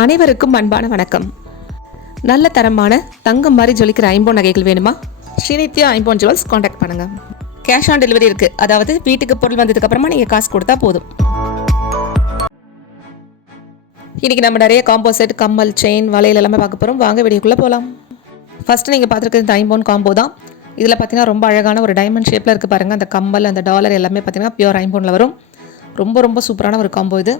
அனைவருக்கும் அன்பான வணக்கம். நல்ல தரமான தங்கம் மாதிரி ஜொலிக்கிற ஐம்போன் நகைகள் வேணுமா? ஸ்ரீநித்யா ஐம்போன் ஜுவல்ஸ் காண்டாக்ட் பண்ணுங்க. கேஷ் ஆன் டெலிவரி இருக்கு. அதாவது வீட்டுக்கு பொருள் வந்ததுக்கு அப்புறமா நீங்க காசு கொடுத்தா போதும். இன்னைக்கு நம்ம நிறைய காம்போசெட் கம்மல் செயின் வளையல் எல்லாமே பார்க்க போறோம். வாங்க வீடியோக்குள்ளே போகலாம் ஃபர்ஸ்ட் நீங்க பார்த்துருக்கிறது இந்த காம்போ தான். இதில் பார்த்தீங்கன்னா ரொம்ப அழகான ஒரு டைமண்ட் ஷேப்பில் இருக்குது பாருங்கள் அந்த கம்மல் அந்த டாலர் எல்லாமே பார்த்தீங்கன்னா பியூர் ஐம்பொனில் வரும். ரொம்ப ரொம்ப சூப்பரான ஒரு காம்போ இது.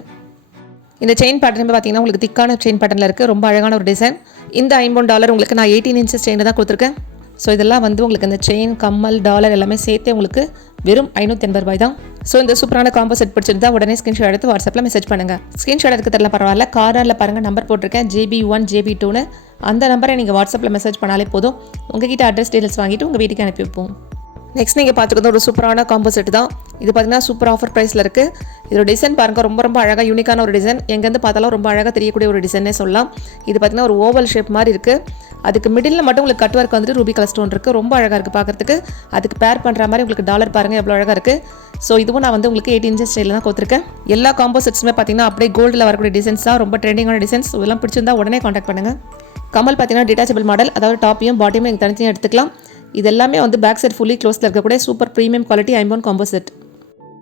இந்த செயின் பேட்டர்ன் பார்த்தீங்கன்னா உங்களுக்கு திக்கான செயின் பேட்டர்னில் இருக்குது ரொம்ப அழகான ஒரு டிசைன் இந்த ஐம்பது டாலர் உங்களுக்கு நான் எயிட்டீன் இன்ச்சஸ் செயின் தான் கொடுத்துருக்கேன். ஸோ இதெல்லாம் வந்து உங்களுக்கு இந்த செயின் கம்மல் டாலர் எல்லாமே சேர்த்து உங்களுக்கு வெறும் ஐநூற்றி எண்பது ரூபாய் தான். ஸோ இந்த சூப்பரான காம்போ செட் பிடிச்சிருந்தா உடனே ஸ்கிரீன்ஷாட் எடுத்து வாட்ஸ்அப்பில் மெசேஜ் பண்ணுங்கள் ஸ்க்ரீன்ஷாட் எடுக்க தெரியல பரவாயில்ல. கார்னரில் பாருங்கள் நம்பர் போட்டிருக்கேன். ஜேபி ஒன் ஜேபி டூன்னு அந்த நம்பரை நீங்கள் வாட்ஸ்அப்பில் மெசேஜ் பண்ணாலே போதும். உங்ககிட்ட அட்ரஸ் டீடைல்ஸ் வாங்கிட்டு உங்கள் வீட்டுக்கு அனுப்பி வைப்போம். நெக்ஸ்ட் நீங்கள் பார்த்துக்கிறது ஒரு சூப்பரான காம்போ செட் தான். இது பார்த்தீங்கன்னா சூப்பர் ஆஃபர் ப்ரைஸில் இருக்குது இதோட டிசைன் பாருங்கள் ரொம்ப ரொம்ப அழகாக யூனிக்கான ஒரு டிசைன் எங்கேருந்து பார்த்தாலும் ரொம்ப அழகாக தெரியக்கூடிய ஒரு டிசைனே சொல்லலாம். இது பார்த்தீங்கன்னா ஒரு ஓவல் ஷேப் மாதிரி இருக்குது அதுக்கு மிடில் மட்டும் உங்களுக்கு கட் ஒர்க் வந்துட்டு ரூபி கலர் ஸ்டோன் இருக்குது ரொம்ப அழகாக இருக்குது பார்க்குறதுக்கு. அதுக்கு பேர் பண்ணுற மாதிரி உங்களுக்கு டாலர் பாருங்கள் எவ்வளோ அழகாக இருக்குது ஸோ இதுவும் நான் வந்து உங்களுக்கு எயிட் இன்ச்சஸ் ஸ்டைலில் தான் கொடுத்துருக்கேன். எல்லா காம்போ செட்ஸுமே பார்த்தீங்கன்னா அப்படியே கோல்டில் வரக்கூடிய டிசைன்ஸ் தான். ரொம்ப ட்ரெண்டிங்கான டிசைன்ஸ் இதெல்லாம் பிடிச்சிருந்தா உடனே காண்டாக்ட் பண்ணுங்கள் கமல் பார்த்தீங்கன்னா டிட்டாச்சபிள் மாடல் அதாவது டாப்பையும் பாட்டியும் நீங்கள் தனித்தனியாக எடுத்துக்கலாம். இதெல்லாமே வந்து பேக் சைட் ஃபுல்லி க்ளோஸில் இருக்கக்கூடிய super premium quality Impon combo set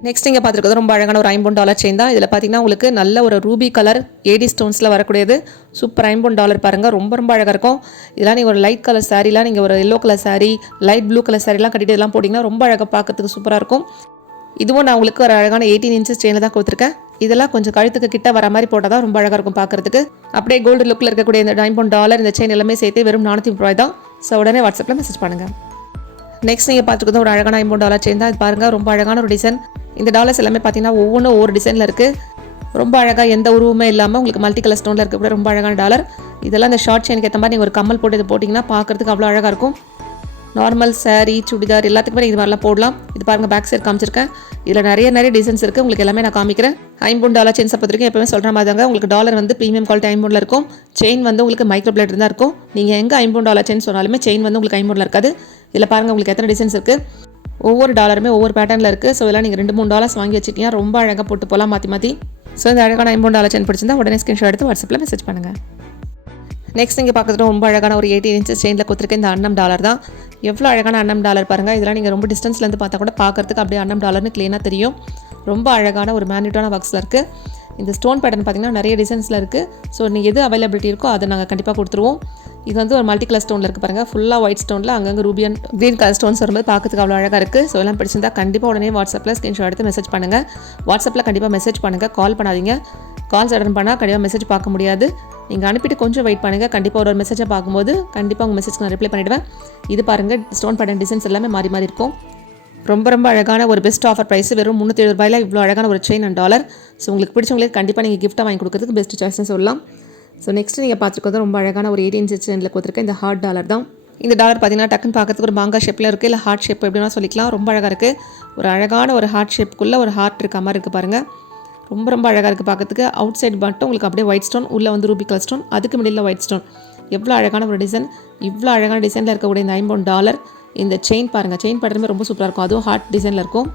next இங்கே பார்த்துருக்கிறது ரொம்ப அழகான ஒரு ஐம்பொன் டாலர் செயின் தான். இதில் பார்த்தீங்கன்னா உங்களுக்கு நல்ல ஒரு ரூபி கலர் ஏடி ஸ்டோன்ஸில் வரக்கூடியது. சூப்பர் ஐம்போன் டாலர் பாருங்கள் ரொம்ப ரொம்ப அழகாக இருக்கும். இதெல்லாம் நீங்கள் ஒரு லைட் கலர் சாரீலாம் நீங்கள் ஒரு yellow colour sari light blue colour சாரீலாம் கட்டிட்டு இதெல்லாம் போட்டிங்கன்னா ரொம்ப அழகாக பார்க்கறதுக்கு சூப்பராக இருக்கும். இதுவும் நான் உங்களுக்கு ஒரு அழகான எயிட்டீன் இன்ச்சஸ் செயினில் தான் கொடுத்துருக்கேன். இதெல்லாம் கொஞ்சம் கழுத்துக்கு கிட்ட வர மாதிரி போட்டால் தான் ரொம்ப அழகாக இருக்கும் பார்க்குறதுக்கு. அப்படியே கோல்டு லுக்கில் இருக்கக்கூடிய இந்த ஐம்பொன் டாலர் இந்த செயின் எல்லாமே சேர்த்து வெறும் நானூற்றி ரூபாய் தான் ஸோ உடனே வாட்ஸ்அப்பில் மெசேஜ் பண்ணுங்கள் நெக்ஸ்ட் நீங்கள் பார்த்துக்கிறது ஒரு அழகான ஐம்பது டாலர் செயின் தான். இது பாருங்கள் ரொம்ப அழகான ஒரு டிசைன் இந்த டாலர்ஸ் எல்லாமே பார்த்தீங்கன்னா ஒவ்வொன்றும் ஒவ்வொரு டிசைனில் இருக்குது ரொம்ப அழகாக எந்த உருவமே இல்லாமல் உங்களுக்கு மல்டி கலர் ஸ்டோனில் இருக்கக்கூடிய ரொம்ப அழகான டாலர் இதெல்லாம் இந்த ஷார்ட் செயினுக்கு ஏற்ற மாதிரி நீங்கள் ஒரு கம்மல் போட்டு இது போட்டிங்கன்னா பார்க்குறதுக்கு அவ்வளோ அழகாக இருக்கும். நார்மல் சாரீ சுடிதார் எல்லாத்துக்குமே இது மாதிரிலாம் போடலாம். இது பாருங்கள் பேக் சைடு காமிச்சிருக்கேன். இதில் நிறைய நிறைய டிசைன்ஸ் இருக்குது உங்களுக்கு எல்லாமே நான் காமிக்கிறேன். ஐம்பூன் டாலர் செயின்ஸை பொறுத்த வரைக்கும் எப்பவுமே சொல்கிற மாதிரி தாங்க உங்களுக்கு டாலர் வந்து ப்ரீமியம் குவாலிட்டி ஐம்பூனில் இருக்கும். செயின் வந்து உங்களுக்கு மைக்ரோ பிளேட் தான் இருக்கும். நீங்கள் எங்கே ஐம்பூன் டாலர் செயின் சொன்னாலுமே செயின் வந்து உங்களுக்கு ஐம்பூனில் இருக்காது. இதில் பாருங்கள் உங்களுக்கு எத்தனை டிசைன்ஸ் இருக்குது ஒவ்வொரு டாலருமே ஒவ்வொரு பேட்டர்னில் இருக்குது ஸோ இதெல்லாம் நீங்கள் ரெண்டு மூணு டாலர்ஸ் வாங்கி வச்சுக்கிட்டீங்கன்னா ரொம்ப அழகாக போட்டு போகலாம் மாற்றி மாற்றி ஸோ இந்த அழகான ஐம்பூன் டாலர் செயின் பிடிச்சிருந்தா உடனே ஸ்கிரீன்ஷாட் எடுத்து வாட்ஸ்அப்பில் மெசேஜ் பண்ணுங்கள் நெக்ஸ்ட் நீங்கள் பார்க்குறது ரொம்ப அழகான ஒரு எயிட்டீன் இன்ச்சஸ் செயினில் கொடுத்துருக்க இந்த அன்னம் டாலர் தான். எவ்வளோ அழகான அன்னம் டாலர் பாருங்கள் இதெல்லாம் நீங்கள் ரொம்ப டிஸ்டன்ஸ்லேருந்து பார்த்தா கூட பார்க்குறதுக்கு அப்படியே அன்னம் டாலர்னு க்ளீனாக தெரியும். ரொம்ப அழகான ஒரு மேனிட்டான ஒர்க்ஸில் இருக்குது இந்த ஸ்டோன் பேட்டர்ன் பார்த்தீங்கன்னா நிறைய டிசைன்ஸில் இருக்குது ஸோ நீங்கள் எது அவைலபிலிட்டி இருக்கோ அதை நாங்கள் கண்டிப்பாக கொடுத்துருவோம். இது வந்து ஒரு மல்டி கலர் ஸ்டோனில் இருக்குது பாருங்கள் ஃபுல்லாக ஒயிட் ஸ்டோனில் அங்கங்கே ரூபியன் க்ரீன் கலர் ஸ்டோன்ஸ் வரும்போது பார்க்கறதுக்கு அவ்வளோ அழகாக இருக்குது ஸோ எல்லாம் பிடிச்சிருந்தா கண்டிப்பாக உடனே வாட்ஸ்அப்பில் ஸ்க்ரீன்ஷாட் எடுத்து மெசேஜ் பண்ணுங்கள் வாட்ஸ்அப்பில் கண்டிப்பாக மெசேஜ் பண்ணுங்கள் கால் பண்ணாதீங்க. கால்ஸ் அட்டன் பண்ணால் கண்டிப்பாக மெசேஜ் பார்க்க முடியாது. நீங்கள் அனுப்பிட்டு கொஞ்சம் வெயிட் பண்ணுங்கள் கண்டிப்பாக ஒரு ஒரு மெசேஜை பார்க்கும்போது கண்டிப்பாக உங்கள் மெசேஜ்க்கு நான் ரிப்ளை பண்ணிவிடுவேன் இது பாருங்கள் ஸ்டோன் பட்டன் டிசைன்ஸ் எல்லாமே மாறி மாறி இருக்கும். ரொம்ப ரொம்ப அழகான ஒரு பெஸ்ட் ஆஃபர் ப்ரைஸ் வெறும் முந்நூற்றி எழுபது ரூபாயில் இவ்வளோ அழகான ஒரு செயின் அண்ட் டாலர் ஸோ உங்களுக்கு பிடிச்சவங்களுக்கு கண்டிப்பாக நீங்கள் கிஃப்ட்டாக வாங்கி கொடுக்குறதுக்கு பெஸ்ட் சாய்ஸ்னு சொல்லலாம். ஸோ நெக்ஸ்ட் நீங்கள் பார்த்துருக்கிறது ரொம்ப அழகான ஒரு எயிட்டீன் இன்ச் செயினில் கொடுத்துருக்க இந்த ஹார்ட் டாலர் தான். இந்த டாலர் பார்த்தீங்கன்னா டக்குன்னு பார்க்கறதுக்கு ஒரு மாங்கா ஷேப்பில் இருக்குது இல்லை ஹார்ட் ஷேப் எப்படின்னா சொல்லிக்கலாம். ரொம்ப அழகாக இருக்குது ஒரு அழகான ஒரு ஹார்ட் ஷேப்புக்குள்ளே ஒரு ஹார்ட் இருக்க மாதிரி இருக்குது பாருங்கள் ரொம்ப ரொம்ப அழகாக இருக்குது பார்க்கறதுக்கு. அவுட் சைடு மட்டும் உங்களுக்கு அப்படியே ஒயிட் ஸ்டோன் உள்ளே வந்து ரூபி கலர் ஸ்டோன் அதுக்கு மிடில் ஒயிட் ஸ்டோன் எவ்வளோ அழகான ஒரு டிசைன் இவ்வளோ அழகான டிசைனில் இருக்கக்கூடிய இந்த ஐம்பது டாலர் இந்த செயின் பாருங்கள் செயின் பேட்டர்மே ரொம்ப சூப்பராக இருக்கும். அதுவும் ஹார்ட் டிசைனில் இருக்கும்.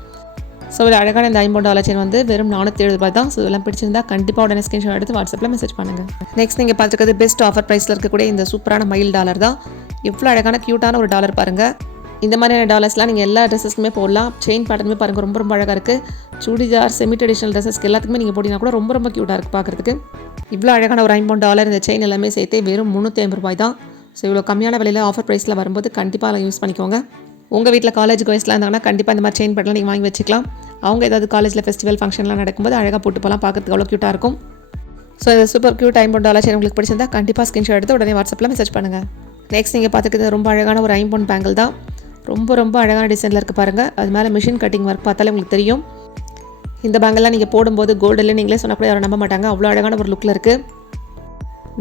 ஸோ இது அழகான இந்த ஐம்பது டாலர் செயின் வந்து வெறும் நானூற்றி எழுபது ரூபாய் தான் ஸோ இதெல்லாம் பிடிச்சிருந்தா கண்டிப்பாக உடனே ஸ்கிரீன்ஷாட் எடுத்து வாட்ஸ்அப்பில் மெசேஜ் பண்ணுங்கள் நெக்ஸ்ட் நீங்கள் பார்த்துருக்கிறது பெஸ்ட் ஆஃபர் ப்ரைஸில் இருக்கக்கூடிய இந்த சூப்பரான மயில் டாலர் தான். எவ்வளோ அழகான க்யூட்டான ஒரு டாலர் பாருங்கள் இந்த மாதிரியான டாலர்ஸ்லாம் நீங்கள் எல்லா ட்ரெஸ்ஸஸ்க்குமே போடலாம். செயின் பேட்டர்னுமே பாருங்கள் ரொம்ப ரொம்ப அழகாக இருக்குது சுடிதார் செமி ட்ரெடிஷனல் ட்ரெஸ்ஸஸ்க்கு எல்லாத்துக்குமே நீங்கள் போட்டிங்கன்னா கூட ரொம்ப ரொம்ப க்யூட்டாக இருக்குது பார்க்குறதுக்கு இவ்வளோ அழகான ஒரு ஐம்பது டாலர் இந்த செயின் எல்லாமே சேர்த்து வெறும் முந்நூற்றி ஐம்பது ரூபாய் தான். ஸோ இவ்வளோ கம்மியான விலையில் ஆஃபர் ப்ரைஸில் வரும்போது கண்டிப்பாக யூஸ் பண்ணிக்கோங்க. உங்கள் வீட்டில் காலேஜ் கோயஸ்லாம் இருந்தாங்கன்னா கண்டிப்பாக இந்த மாதிரி செயின் பேட்டர்லாம் நீங்கள் வாங்கி வச்சுக்கலாம். அவங்க ஏதாவது காலேஜில் ஃபெஸ்டிவல் ஃபங்க்ஷன்லாம் நடக்கும்போது அழகாக போட்டு போகலாம் பார்க்குறதுக்கு அவ்வளோ க்யூட்டாக இருக்கும். ஸோ இது சூப்பர் க்யூட் ஐம்பது டாலர் செயின் உங்களுக்கு பிடிச்சிருந்தா கண்டிப்பாக ஸ்கிரீன்ஷாட் எடுத்து உடனே வாட்ஸ்அப்பில் மெசேஜ் பண்ணுங்கள் நெக்ஸ்ட் நீங்கள் பார்த்துக்கிறது ரொம்ப அழகான ஒரு ஐம்பொன் பேங்கிள் தான். ரொம்ப ரொம்ப அழகான டிசைனில் இருக்குது பாருங்கள் அது மேலே மிஷின் கட்டிங் ஒர்க் பார்த்தாலே உங்களுக்கு தெரியும். இந்த பேங்கெல்லாம் நீங்கள் போடும்போது கோல்டில் நீங்களே சொன்னால் கூட யாரும் நம்ப மாட்டாங்க. அவ்வளோ அழகான ஒரு லுக்கில் இருக்குது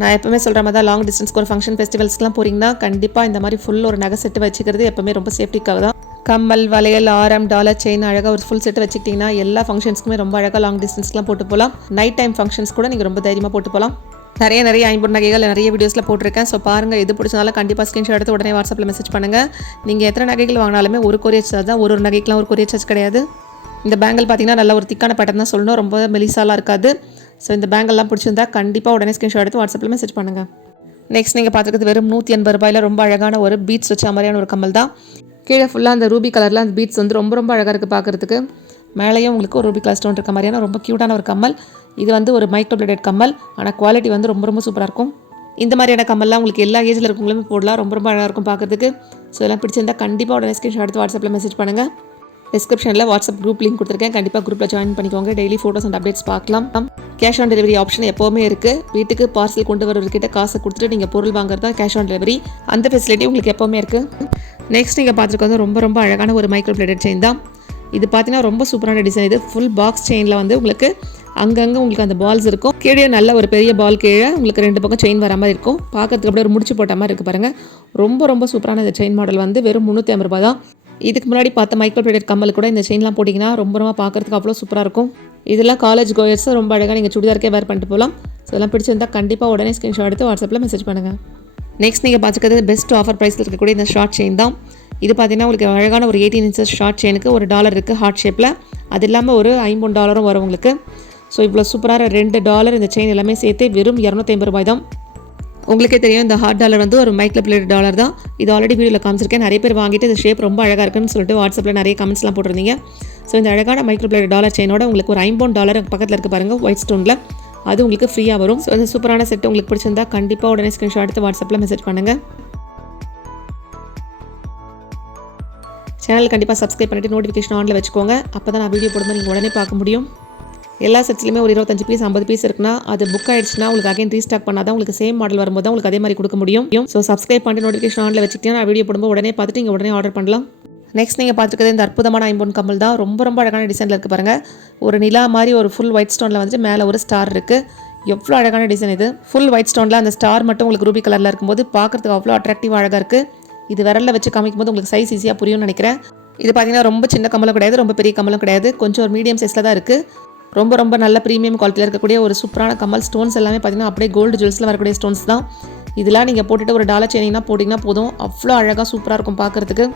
நான் எப்பவுமே சொல்கிற மாதிரி தான் லாங் டிஸ்டன்ஸ்க்கு ஒரு ஃபங்க்ஷன் ஃபெஸ்டிவல்ஸ்க்குலாம் போகிறீங்கன்னா கண்டிப்பாக இந்த மாதிரி ஃபுல் ஒரு நகை செட்டு வச்சுக்கிறது எப்பவுமே ரொம்ப சேஃப்டிக்காக தான். கம்மல் வளையல் ஆரம் டாலர் செயின் அழகாக ஒரு ஃபுல் செட்டு வச்சுக்கிட்டிங்கன்னா எல்லா ஃபங்க்ஷன்ஸ்க்குமே ரொம்ப அழகாக லாங் டிஸ்டன்ஸ்க்குலாம் போட்டு போகலாம். நைட் டைம் ஃபங்க்ஷன்ஸ் கூட நீங்கள் ரொம்ப தைரியமாக போட்டு போகலாம். நிறைய நிறைய ஐம்பது நகைகள் நிறைய வீடியோஸில் போட்டிருக்கேன். ஸோ பாருங்கள் எது பிடிச்சதாலும் கண்டிப்பாக ஸ்க்ரீன்ஷாட் எடுத்து உடனே வாட்ஸ்அப்பில் மெசேஜ் பண்ணுங்கள் நீங்கள் எத்தனை நகைகள் வாங்கினாலுமே ஒரு கொரியர் சார்ஜ் தான். ஒரு ஒரு நகைக்கெலாம் ஒரு கொரியர் சார்ஜ் கிடையாது. இந்த பேங்கிள் பார்த்தீங்கன்னா நல்ல ஒரு திக்கான பேட்டர்ன் தான் சொல்லணும். ரொம்ப மெலிசாலாம் இருக்காது. ஸோ இந்த பேங்கெல்லாம் பிடிச்சிருந்தா கண்டிப்பாக உடனே ஸ்க்ரீன்ஷாட் எடுத்து வாட்ஸ்அப்பில் மெசேஜ் பண்ணுங்கள் நெக்ஸ்ட் நீங்கள் பார்த்துக்கிறது வெறும் நூற்றி எண்பது ரூபாயில் ரொம்ப அழகான ஒரு பீட்ஸ் வச்ச மாதிரியான ஒரு கம்மல் தான். கீழே ஃபுல்லாக அந்த ரூபி கலரில் அந்த பீட்ஸ் வந்து ரொம்ப ரொம்ப அழகாக இருக்குது பார்க்குறதுக்கு மேலேயும் உங்களுக்கு ஒரு ரூபி கலர் ஸ்டோன் இருக்க மாதிரியான ரொம்ப க்யூட்டான ஒரு கம்மல். இது வந்து ஒரு மைக்ரோ பிளேடட் கம்மல். ஆனால் குவாலிட்டி வந்து ரொம்ப ரொம்ப சூப்பராக இருக்கும். இந்த மாதிரியான கம்மல்லாம் உங்களுக்கு எல்லா ஏஜில் இருக்கவங்களுமே போடலாம். ரொம்ப ரொம்ப அழகாக இருக்கும் பார்க்குறதுக்கு. ஸோ எல்லாம் பிடிச்சிருந்தா கண்டிப்பாக உடனே ஸ்க்ரீன்ஷாட் எடுத்து வாட்ஸ்அப்பில் மெசேஜ் பண்ணுங்கள் டிஸ்கிரிப்ஷனில் வாட்ஸ்அப் குரூப் லிங்க் கொடுத்துருக்கேன். கண்டிப்பாக குரூப்பில் ஜாயின் பண்ணிக்கோங்க. டெய்லி ஃபோட்டோஸ் அண்ட் அப்டேட்ஸ் பார்க்கலாம். கேஷ் ஆன் டெலிவரி ஆப்ஷன் எப்போவுமே இருக்குது வீட்டுக்கு பார்சல் கொண்டு வரவர்கிட்ட காசை கொடுத்துட்டு நீங்கள் பொருள் வாங்குறது தான் கேஷ் ஆன் டெலிவரி அந்த ஃபெசிலிட்டி உங்களுக்கு எப்போவுமே இருக்குது நெக்ஸ்ட் நீங்கள் பார்த்துருக்கோம் ரொம்ப ரொம்ப அழகான ஒரு மைக்ரோ பிளேடட் செயின் தான். இது பார்த்தீங்கன்னா ரொம்ப சூப்பரான டிசைன் இது ஃபுல் பாக்ஸ் செயினில் வந்து உங்களுக்கு அங்கங்கே உங்களுக்கு அந்த பால்ஸ் இருக்கும். கீழே நல்ல ஒரு பெரிய பால் கீழே உங்களுக்கு ரெண்டு பக்கம் செயின் வர மாதிரி இருக்கும். பார்க்கறதுக்கு அப்படியே ஒரு முடிச்சு போட்ட மாதிரி இருக்குது பாருங்கள் ரொம்ப ரொம்ப சூப்பரான இந்த செயின் மாடல் வந்து வெறும் முந்நூற்றி ஐம்பது ரூபாய் தான். இதுக்கு முன்னாடி பார்த்த மைக்ரோ பிளேடட் கம்மல் கூட இந்த செயின்லாம் போட்டிங்கன்னா ரொம்ப ரொம்ப பார்க்கறதுக்கு அவ்வளோ சூப்பராக இருக்கும். இதெல்லாம் காலேஜ் கோயர்ஸ் ரொம்ப அழகாக நீங்கள் சுடிதாருக்கே வேர் பண்ணிட்டு போகலாம் ஸோ இதெல்லாம் பிடிச்சிருந்தா கண்டிப்பாக உடனே ஸ்க்ரீன்ஷாட் எடுத்து வாட்ஸ்அப்பில் மெசேஜ் பண்ணுங்கள் நெக்ஸ்ட் நீங்கள் பார்த்துக்கிறது பெஸ்ட் ஆஃபர் ப்ரைஸில் இருக்கக்கூடிய இந்த ஷார்ட் செயின் தான். இது பார்த்தீங்கன்னா உங்களுக்கு அழகான ஒரு எயிட்டீன் இன்ச்சஸ் ஷார்ட் செயினுக்கு ஒரு டாலர் இருக்குது ஹார்ட் ஷேப்பில் அது இல்லாமல் ஒரு ஐம்பது டாலரும் வரும் உங்களுக்கு. ஸோ இவ்வளோ சூப்பராக ரெண்டு டாலர் இந்த செயின் எல்லாமே சேர்த்து வெறும் இரநூத்தி ஐம்பது ரூபாய் தான். உங்களுக்கே தெரியும் இந்த ஹார்ட் டாலர் வந்து ஒரு மைக்கில் பிளேட் டாலர் தான். இது ஆல்ரெடி வீடியோவில் காமிச்சிருக்கேன். நிறைய பேர் வாங்கிட்டு இந்த ஷேப் ரொம்ப அழகாக இருக்குன்னு சொல்லிட்டு வாட்ஸ்அப்பில் நிறைய கமெண்ட்ஸ்லாம் போட்டிருந்தீங்க. ஸோ இந்த அழகான மைக்ரோ பிளேட் டாலர் செயினோட உங்களுக்கு ஒரு ஐம்பது டாலர் பக்கத்தில் இருக்க பாருங்கள் ஒயிட் ஸ்டோனில் அது உங்களுக்கு ஃப்ரீயாக வரும். ஸோ இந்த சூப்பரான செட் உங்களுக்கு பிடிச்சிருந்தா கண்டிப்பாக உடனே ஸ்க்ரீன்ஷாட் எடுத்து வாட்ஸ்அப்பில் மெசேஜ் பண்ணுங்கள் சேனல் கண்டிப்பாக சப்ஸ்கிரைப் பண்ணிவிட்டு நோட்டிஃபிகேஷன் ஆனில் வச்சுக்கோங்க. அப்போ தான் நான் வீடியோ போடும்போது நீங்கள் உடனே பார்க்க முடியும். எல்லா செட்ஸ்லையுமே ஒரு இருபத்தஞ்சு பீஸ் ஐம்பது பீஸ் இருக்குன்னா அது புக் ஆயிடுச்சுன்னா உங்களுக்கு அகைன் ரீஸ்டாக் பண்ணால் தான் உங்களுக்கு சேம் மாடல் வரும்போது தான் உங்களுக்கு அதே மாதிரி கொடுக்க முடியும். ஸோ சப்ஸ்கிரைப் பண்ணிட்டு நோட்டிஃபிகேஷன் ஆனில் வச்சுக்கிட்டே நான் வீடியோ போடும்போது உடனே பார்த்துட்டு இங்கே உடனே ஆர்டர் பண்ணலாம். நெக்ஸ்ட் நீங்கள் பார்த்துருக்கிறது இந்த அற்புதமான ஐம்பொன் கம்மல் தான். ரொம்ப ரொம்ப அழகான டிசைனில் இருக்குது பாருங்கள் ஒரு நிலா மாதிரி ஒரு ஃபுல் ஒயிட் ஸ்டோனில் வந்துட்டு மேலே ஒரு ஸ்டார் இருக்குது எவ்வளோ அழகான டிசைன் இது. ஃபுல் ஒயிட் ஸ்டோனில் அந்த ஸ்டார் மட்டும் உங்களுக்கு ரூபி கலரில் இருக்கும்போது பார்க்குறதுக்கு அவ்வளோ அட்ராக்டிவ் அழகாக இருக்குது இது விரலில் வச்சு காமிக்கும் போது உங்களுக்கு சைஸ் ஈஸியாக புரியும்னு நினைக்கிறேன். இது பார்த்தீங்கன்னா ரொம்ப சின்ன கம்மலும் கிடையாது. ரொம்ப பெரிய கம்மலும் கிடையாது. கொஞ்சம் ஒரு மீடியம் சைஸில் தான் இருக்குது ரொம்ப ரொம்ப நல்ல ப்ரீமியம் குவாலிட்டியில் இருக்கக்கூடிய ஒரு சூப்பரான கமல் ஸ்டோன்ஸ் எல்லாமே பார்த்தீங்கன்னா அப்படியே கோல்டு ஜுவல்ஸில் வரக்கூடிய ஸ்டோன்ஸ் தான். இதெல்லாம் நீங்கள் போட்டுட்டு ஒரு டாலர் செயினிங்னா போட்டிங்கன்னா போதும். அவ்வளோ அழகாக சூப்பராக இருக்கும் பார்க்குறதுக்கு.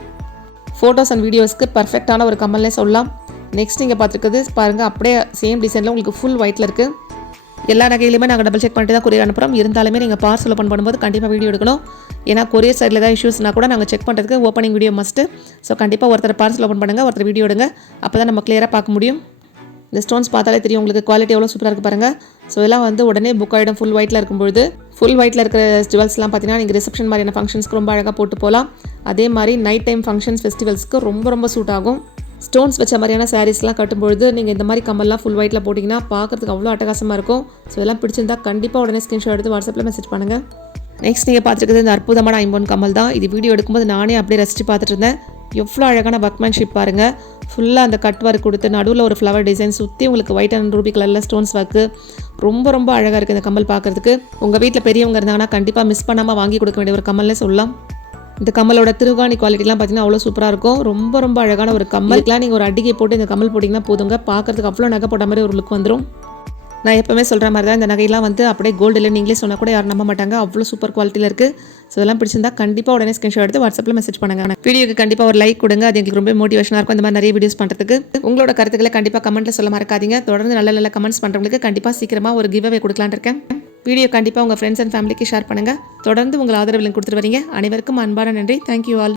ஃபோட்டோஸ் அண்ட் வீடியோஸ்க்கு பர்ஃபெக்டான ஒரு கமல்னே சொல்லலாம். நெக்ஸ்ட் நீங்கள் பார்த்துருக்குது பாருங்கள் அப்படியே சேம் டிசைனில் உங்களுக்கு ஃபுல் ஒயிட்டில் இருக்குது எல்லா நகையிலுமே நாங்கள் டபுள் செக் பண்ணிட்டு தான் கொரியர் அனுப்புகிறோம் இருந்தாலுமே நீங்கள் பார்சல் ஓப்பன் பண்ணும்போது கண்டிப்பாக வீடியோ எடுக்கணும். ஏன்னா கொரியர் சைடில் ஏதாவது இஷ்யூஸ்னா கூட நாங்கள் செக் பண்ணுறதுக்கு ஓப்பனிங் வீடியோ மஸ்ட்டு ஸோ கண்டிப்பாக ஒருத்தர் பார்சல் ஓப்பன் பண்ணுங்கள் ஒருத்தர் வீடியோ எடுங்க. அப்போ தான் நம்ம கிளியராக பார்க்க முடியும். இந்த ஸ்டோன்ஸ் பார்த்தாலே தெரியும் உங்களுக்கு குவாலிட்டி எவ்வளோ சூப்பராக இருக்குது பாருங்கள் ஸோ இதெல்லாம் வந்து உடனே புக் ஆகிடும் ஃபுல் ஒயிட்டில் இருக்கும்பொழுது. ஃபுல் ஒயிட்டில் இருக்கிற ஜுவல்ஸ்லாம் பார்த்தீங்கன்னா நீங்கள் ரிசப்ஷன் மாதிரியான ஃபங்க்ஷன்ஸ்க்கு ரொம்ப அழகாக போட்டு போகலாம் அதே மாதிரி நைட் டைம் ஃபங்க்ஷன்ஸ் ஃபெஸ்டிவல்ஸ்க்கு ரொம்ப ரொம்ப சூட் ஆகும். ஸ்டோன்ஸ் வச்ச மாதிரியான சாரீஸ்லாம் கட்டும்பொழுது நீங்கள் இந்த மாதிரி கம்மல்லாம் ஃபுல் ஒயிட்டில் போட்டிங்கன்னா பார்க்குறதுக்கு அவ்வளோ அட்டகாசமாக இருக்கும். ஸோ இதெல்லாம் பிடிச்சிருந்தா கண்டிப்பாக உடனே ஸ்க்ரீன்ஷாட் எடுத்து வாட்ஸ்அப்பில் மெசேஜ் பண்ணுங்கள் நெக்ஸ்ட் நீங்கள் பார்த்துருக்குது இந்த அற்புதமான ஐம்பொன் கம்மல் தான். இது வீடியோ எடுக்கும்போது நானே அப்படியே ரசித்து பார்த்துட்டு இருந்தேன். எவ்வளோ அழகான ஒர்க்மேன்ஷிப் பாருங்கள் ஃபுல்லாக அந்த கட் ஒர்க் கொடுத்து நடுவில் ஒரு ஃப்ளவர் டிசைன் சுற்றி உங்களுக்கு ஒயிட் அண்ட் ரூபி கலரில் ஸ்டோன்ஸ் ஒர்க்கு ரொம்ப ரொம்ப அழகாக இருக்குது இந்த கம்மல் பார்க்குறதுக்கு. உங்கள் வீட்டில் பெரியவங்க இருந்தாங்கன்னா கண்டிப்பாக மிஸ் பண்ணாமல் வாங்கி கொடுக்க வேண்டிய ஒரு கம்மல்னே சொல்லலாம். இந்த கம்மலோட திருவாணி குவாலிட்டிலாம் பார்த்தீங்கன்னா அவ்வளோ சூப்பராக இருக்கும். ரொம்ப ரொம்ப அழகான ஒரு கம்மலுக்குலாம் நீங்கள் ஒரு அடிக்கை போட்டு இந்த கம்மல் போட்டிங்கன்னா போதுங்க. பார்க்குறதுக்கு அவ்வளோ நகை போட்ட மாதிரி ஒரு லுக் வந்துடும் நான் எப்பவுமே சொல்கிற மாதிரி தான் இந்த நகையெல்லாம் வந்து அப்படியே கோல்டு இல்லை நீங்களே சொன்னால் கூட யாரும் நம்ப மாட்டாங்க. அவ்வளோ சூப்பர் குவாலிட்டியில் இருக்குது ஸோ இதெல்லாம் பிடிச்சிருந்தா கண்டிப்பாக உடனே ஸ்கிரீன்ஷாட் எடுத்து வாட்ஸ்அப்பில் மெசேஜ் பண்ணுங்க. வீடியோக்கு கண்டிப்பாக ஒரு லைக் கொடுங்க. அது எங்களுக்கு ரொம்ப மோட்டிவேஷனாக இருக்கும். இந்த மாதிரி நிறைய வீடியோஸ் பண்ணுறதுக்கு உங்களோட கருத்துக்களை கண்டிப்பாக கமெண்ட்டில் சொல்ல மறக்காதீங்க. தொடர்ந்து நல்ல நல்ல கமெண்ட்ஸ் பண்ணுறவங்களுக்கு கண்டிப்பாக சீக்கிரமாக ஒரு கிவ்அவே கொடுக்கலான்னு இருக்கேன். வீடியோ கண்டிப்பாக உங்கள் ஃப்ரெண்ட்ஸ் அண்ட் ஃபேமிலிக்கு ஷேர் பண்ணுங்கள் தொடர்ந்து உங்கள் ஆதரவு கொடுத்துட்டு வரீங்க. அனைவருக்கும் அன்பான நன்றி. Thank you all